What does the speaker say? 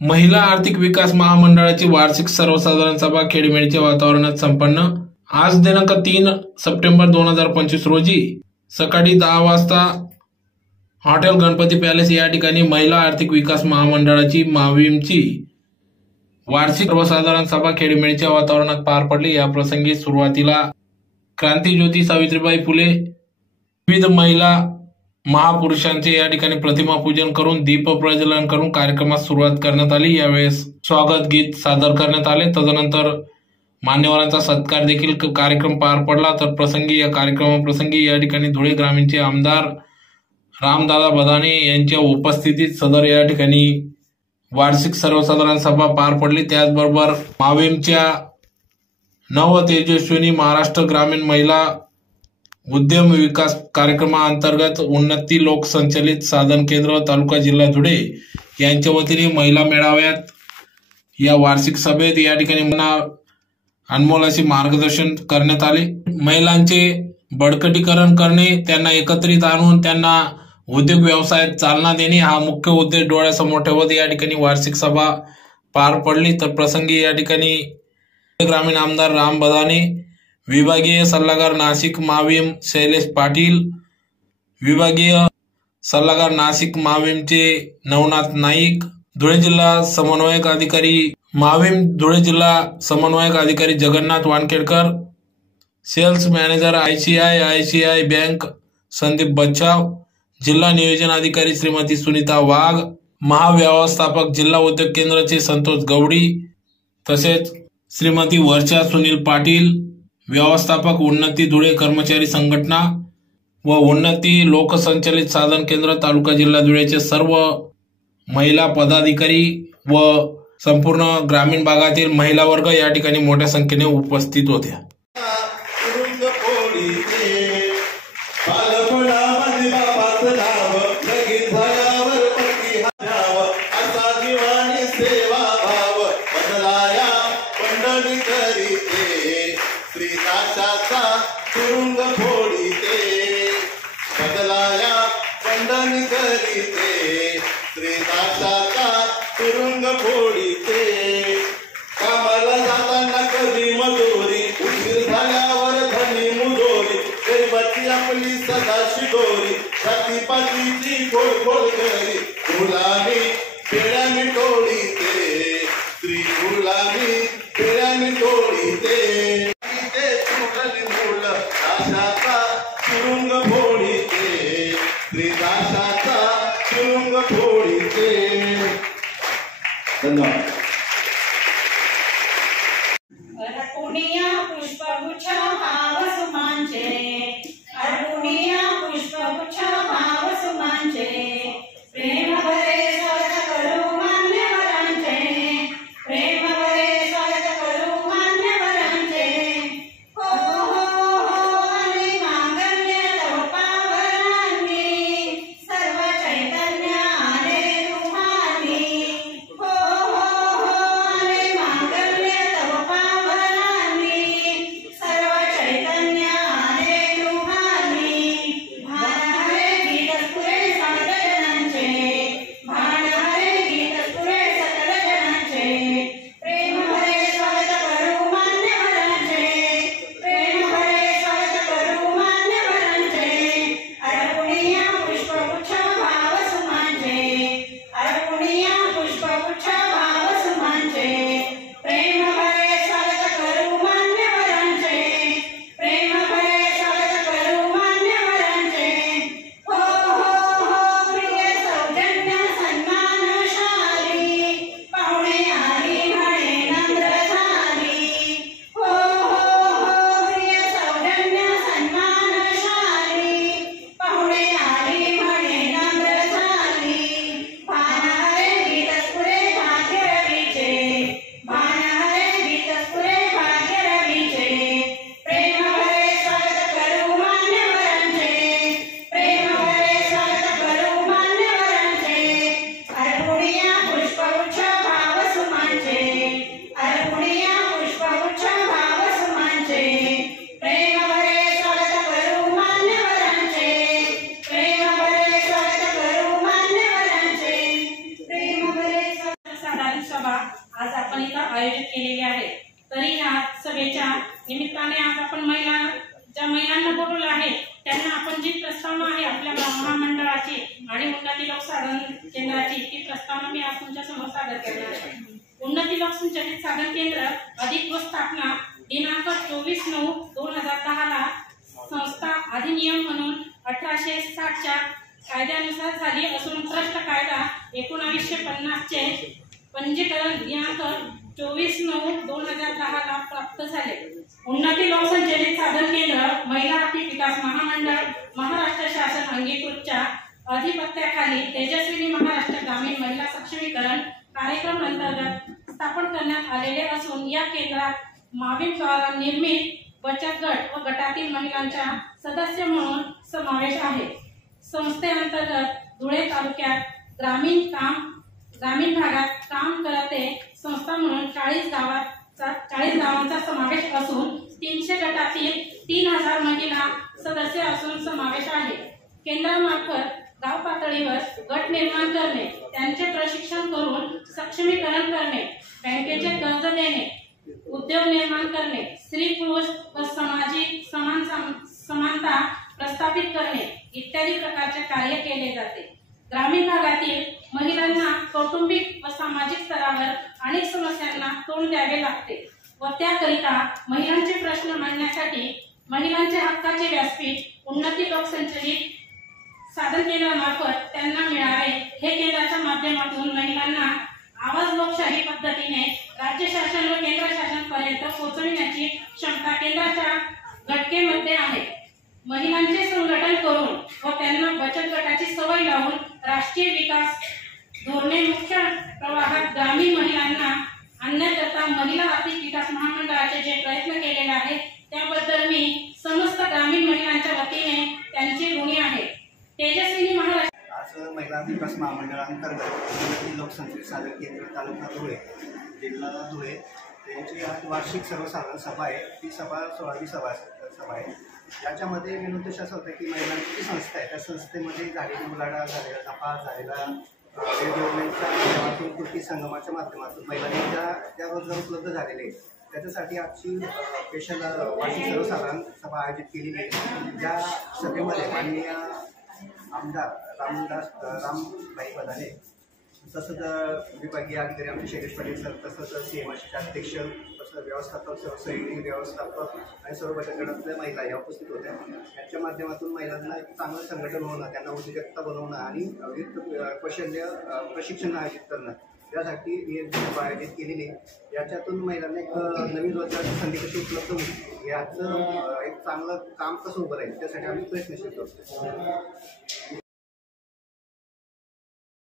महिला आर्थिक विकास महामंडळाची वार्षिक सर्वसाधारण सभा खेडमेडच्या वातावरणात संपन्न। आज दिनांक 3 सप्टेंबर 2025 रोजी सकाळी 10 वाजता हॉटेल गणपती पॅलेस या ठिकाणी महिला आर्थिक विकास महामंडळाची माविमची वार्षिक सर्वसाधारण सभा खेडमेडच्या वातावरणात पार पडली। या प्रसंगी सुरुवातीला क्रांतिज्योती सावित्रीबाई फुले विविध महिला महापुरुषांचे या ठिकाणी प्रतिमा पूजन करून दीप प्रज्वलन करून कार्यक्रमास सुरुवात करण्यात आली। यावेळेस स्वागत गीत सादर करण्यात आले। तदनंतर मान्यवरांचा सत्कार देखील कार्यक्रम पार पडला। तर प्रसंगी या कार्यक्रमाप्रसंगी या ठिकाणी धुळे ग्रामीणचे आमदार रामदादा बदाने यांच्या उपस्थितीत सदर या ठिकाणी वार्षिक सर्वसाधारण सभा पार पडली। त्याचबरोबर माविमच्या नव तेजस्विनी महाराष्ट्र ग्रामीण महिला उद्यम विकास कार्यक्रमाअंतर्गत उन्नती लोक संचलित साधन केंद्र तालुका जिल्हा धुळे यांच्या वतीने महिला मेळाव्यात या वार्षिक सभेत या ठिकाणी अनमोल असे मार्गदर्शन करण्यात आले। महिलांचे बळकटीकरण करणे, त्यांना एकत्रित आणून त्यांना उद्योग व्यवसायात चालना देणे हा मुख्य उद्देश डोळ्यासमोर ठेवत या ठिकाणी वार्षिक सभा पार पडली। तर प्रसंगी या ठिकाणी ग्रामीण आमदार राम बदाने, विभागीय सल्लागार नाशिक माविम शैलेश पाटील, विभागीय सल्लागार नाशिक माविमचे नवनाथ नाईक, धुळे जिल्हा समन्वयक अधिकारी माविम धुळे जिल्हा समन्वयक अधिकारी Jagannath Wankhedkar, sales manager ICICI bank Sandeep Bachchav, जिल्हा नियोजन अधिकारी श्रीमती सुनीता वाघ, महाव्यवस्थापक जिल्हा उद्योग केंद्राचे संतोष गवडी, तसेच श्रीमती वर्षा सुनील पाटील, व्यवस्थापक उन्नती धुळे कर्मचारी संघटना व उन्नती लोकसंचलित साधन केंद्र तालुका जिल्हा धुळेचे सर्व महिला पदाधिकारी व संपूर्ण ग्रामीण भागातील महिला वर्ग या ठिकाणी मोठ्या संख्येने उपस्थित होत्या। तुरुंग फोडीते बदलाया पंडनी करीते, श्रीदासाचा तुरुंग फोडीते। कामाला जाताना कधी मजुरी, उशीर झाल्यावर धनी मुजोरी, गरिबाची आपली सदा शिदोरी, जातीपातीची गोड गोड करी, गुलामी पेड्याने तोडीते, श्री गुलामी पेड्याने तोडीते। तुरुंग फोडीते, श्रीदासाचा तुरुंग फोडीते। धन्यवाद। अर्पुनिया पुष्पगुच्छ भाव सुमांचे, अर्पुनिया पुष्पगुच्छ भाव सुमांचे, प्रेम भरे स्वागत करू मान्यवरांचे, प्रेम भरे स्वागत करू मान्यवरांचे। हो हो हो आणि मांगल्य लोपावरांनी, सर्व चैतन्य आले तुम्हाली। हो हो सभा आज आपण इथं आयोजित केलेली आहे। तरी या सभेच्या निमित्ताने आज आपण ज्या महिलांना बोलवलं आहे त्यांना आपण जी प्रस्तावना आहे आपल्या महामंडळाची आणि उन्नती लोकसाधन केंद्राची ती प्रस्तावना मी आज तुमच्या समोर सादर करणार आहे। उन्नती लोकसंचलित साधन केंद्र अधिक व स्थापना दिनांक 24/9/2010 ला संस्था अधिनियम म्हणून 1860च्या कायद्यानुसार झाली असून ट्रस्ट कायदा 1950 चे पंजीकरण दिनांक 24/9/2010 ला प्राप्त झाले। उन्नती लोकसंचलित साधन केंद्र महिला आर्थिक विकास महामंडळ महाराष्ट्र शासन अंगीकृतच्या अधिपत्याखाली तेजस्विनी महाराष्ट्र ग्रामीण महिला सक्षमीकरण कार्यक्रम अंतर्गत स्थापन करण्यात आलेले असून या केंद्रात माविम द्वारा निर्मित बचत गट व गटातील महिलांच्या सदस्य म्हणून समावेश आहे। संस्थेअंतर्गत धुळे तालुक्यात ग्रामीण भागात काम करते संस्था म्हणून 40 गावांचा समावेश असून 300 गटातील 3000 महिला सदस्य असून समावेश आहे। केंद्रामार्फत गाव पातळीवर गट निर्माण करणे, त्यांचे प्रशिक्षण करून सक्षमीकरण करणे, बँकेचे कर्ज देणे, उद्योग निर्माण करणे, स्त्री पुरुष व सामाजिक समानता प्रस्थापित करणे इत्यादी प्रकारचे कार्य केले जाते। ग्रामीण भागातील महिलांना कौटुंबिक व सामाजिक स्तरावर अनेक समस्यांना तोंड द्यावे लागते व त्याकरिता महिलांचे प्रश्न मांडण्यासाठी महिलांच्या हक्काचे व्यासपीठ उन्नती लोकसंचलित साधन केंद्रामार्फत त्यांना मिळावे हे केंद्राच्या माध्यमातून महिलांना आवाज लोकशाही पद्धतीने राज्य शासन व केंद्र शासनापर्यंत पोहोचविण्याची क्षमता केंद्राच्या घटकेमध्ये आहे। महिलांचे संघटन करून व त्यांना बचत गटाची सवय लावून राष्ट्रीय विकास धोरणे मुख्य प्रवाहात ग्रामीण महिलांना आणण्याकरता महिला आर्थिक विकास महामंडळाचे जे प्रयत्न केलेले आहेत त्याबद्दल मी समस्त ग्रामीण महिलांच्या वतीने त्यांची ऋणी आहे। तेजस्विनी महाराष्ट्र आज महिला विकास महामंडळांतर्गत लोकसंचलित साधन केंद्र तालुका धुळे जिल्हा धुळे त्यांची आज वार्षिक सर्वसाधारण सभा आहे। ती सभा 16वी सभा आहे। याच्यामध्ये मेन उद्देश असा होता की महिलांची जी संस्था आहे त्या संस्थेमध्ये झालेली उलाढाल झालेला नफा झालेला योजनेच्या माध्यमातून कृती संगमाच्या माध्यमातून महिलांनी ज्या रोजगार उपलब्ध झालेले त्याच्यासाठी आजची स्पेशल वार्षिक सर्वसाधारण सभा आयोजित केलेली आहे। ज्या सभेमध्ये माननीय आमदार रामभाई बदाने तसंच विभागीय अधिकारी आमचे शैलेश पाटील सर तसंच सीएमआरचे अध्यक्ष तसंच व्यवस्थापक सैनिक व्यवस्थापक आणि सर्व बचत गटातल्या महिला या उपस्थित होत्या। याच्या माध्यमातून महिलांना एक चांगलं संघटन होणं, त्यांना उद्योजकता बनवणं आणि विविध कौशल्य प्रशिक्षण आयोजित करणं यासाठी ही एक सभा आयोजित केलेली। याच्यातून महिलांना एक नवीन रोजगाराची संधी कशी उपलब्ध होईल याचं एक चांगलं काम कसं उभं राहील त्यासाठी आम्ही प्रयत्नशील करतो।